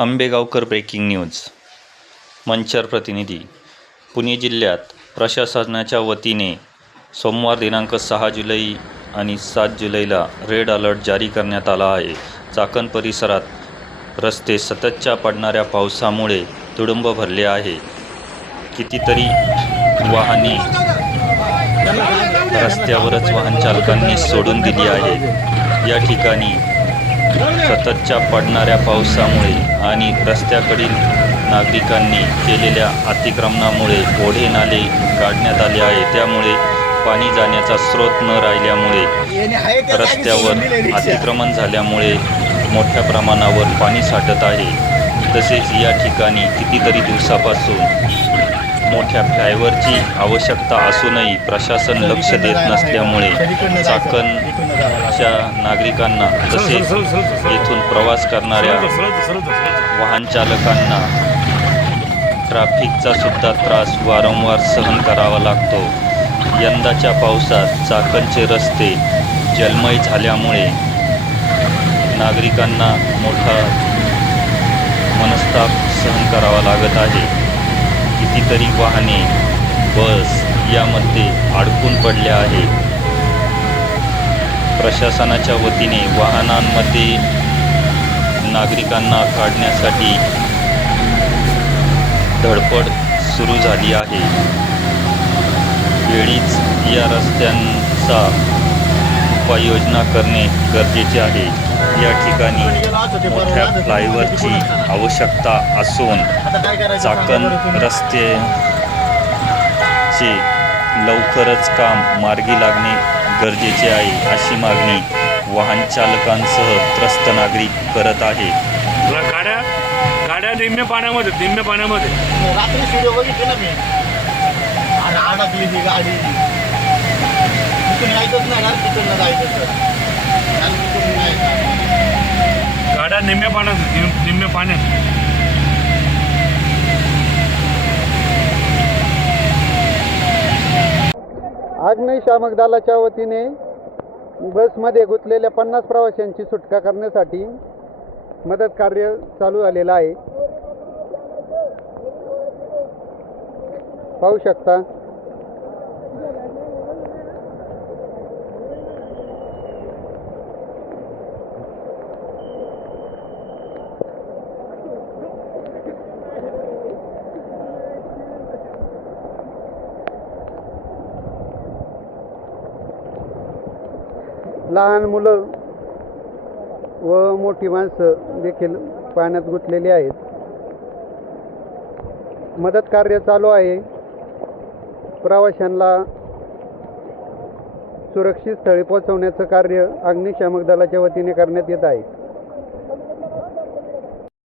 Ambegaonkar breaking news. Manchar प्रतिनिधी. पुणे जिल्ह्यात प्रशासनाच्या वतीने सोमवार दिनांक 6 जुलै आणि 7 जुलैला रेड अलर्ट जारी करण्यात आला आहे. चाकण परिसरात रस्ते सततच्या पडणाऱ्या पावसामुळे तुडुंब भरले आहे. कितीतरी वाहने रस्त्यावरच वाहन चालकांनी सोडून दिली आहेत. या ठिकाणी सततच्या पडणाऱ्या पावसामुळे आणि रस्त्याकडील नागरिकांनी केलेल्या अतिक्रमणामुळे ओढे नाले काढण्यात आले आहे. त्यामुळे पाणी जाण्याचा स्रोत न राहिल्यामुळे रस्त्यावर अतिक्रमण झाल्यामुळे मोठ्या प्रमाणावर पाणी साठत आहे. तसेच या ठिकाणी कितीतरी दिवसापासून मोठ्या फ्लायओव्हरची आवश्यकता असूनही प्रशासन लक्ष देत नसल्यामुळे चाकणच्या नागरिकांना तसेच येथून प्रवास करणाऱ्या वाहन चालकांना ट्रॅफिकचा सुद्धा त्रास वारंवार सहन करावा लागतो. यंदाच्या पावसात चाकणचे रस्ते जलमय झाल्यामुळे नागरिकांना मोठा मनस्ताप सहन करावा लागत आहे. कितीतरी वाहने, बस यामध्ये अडकून पडल्या आहेत. प्रशासनाच्या वतीने वाहनांमध्ये नागरिकांना काढण्यासाठी धडपड सुरू झाली आहे. वेळीच या रस्त्यांचा उपाययोजना करणे गरजेचे आहे. या ठिकाणी मोठ्या फ्लायओव्हरची आवश्यकता असून चाकण रस्त्याचे लवकरच काम मार्गी लागणे गरजेचे आहे, अशी मागणी वाहन चालकांसह त्रस्त नागरिक करत आहेत. गाड्या निम्म्या पाण्यामध्ये रात्री व्हिडिओ बघितले ना मी. अडकली ती गाडी. तिथून यायचंच नाही ना, तिथून जायचं तर गाड्या निम्म्या पाण्यात. अग्निशामक दलाच्या वतीने बसमध्ये गुंतलेल्या 50 प्रवाशांची सुटका करण्यासाठी मदत कार्य चालू झालेलं आहे. पाहू शकता. लहान मुलं व मोठी माणसं देखील पाण्यात गुंतलेली आहेत. मदत कार्य चालू आहे. प्रवाशांना सुरक्षित स्थळी पोहोचवण्याचं कार्य अग्निशामक दलाच्या वतीने करण्यात येत आहे.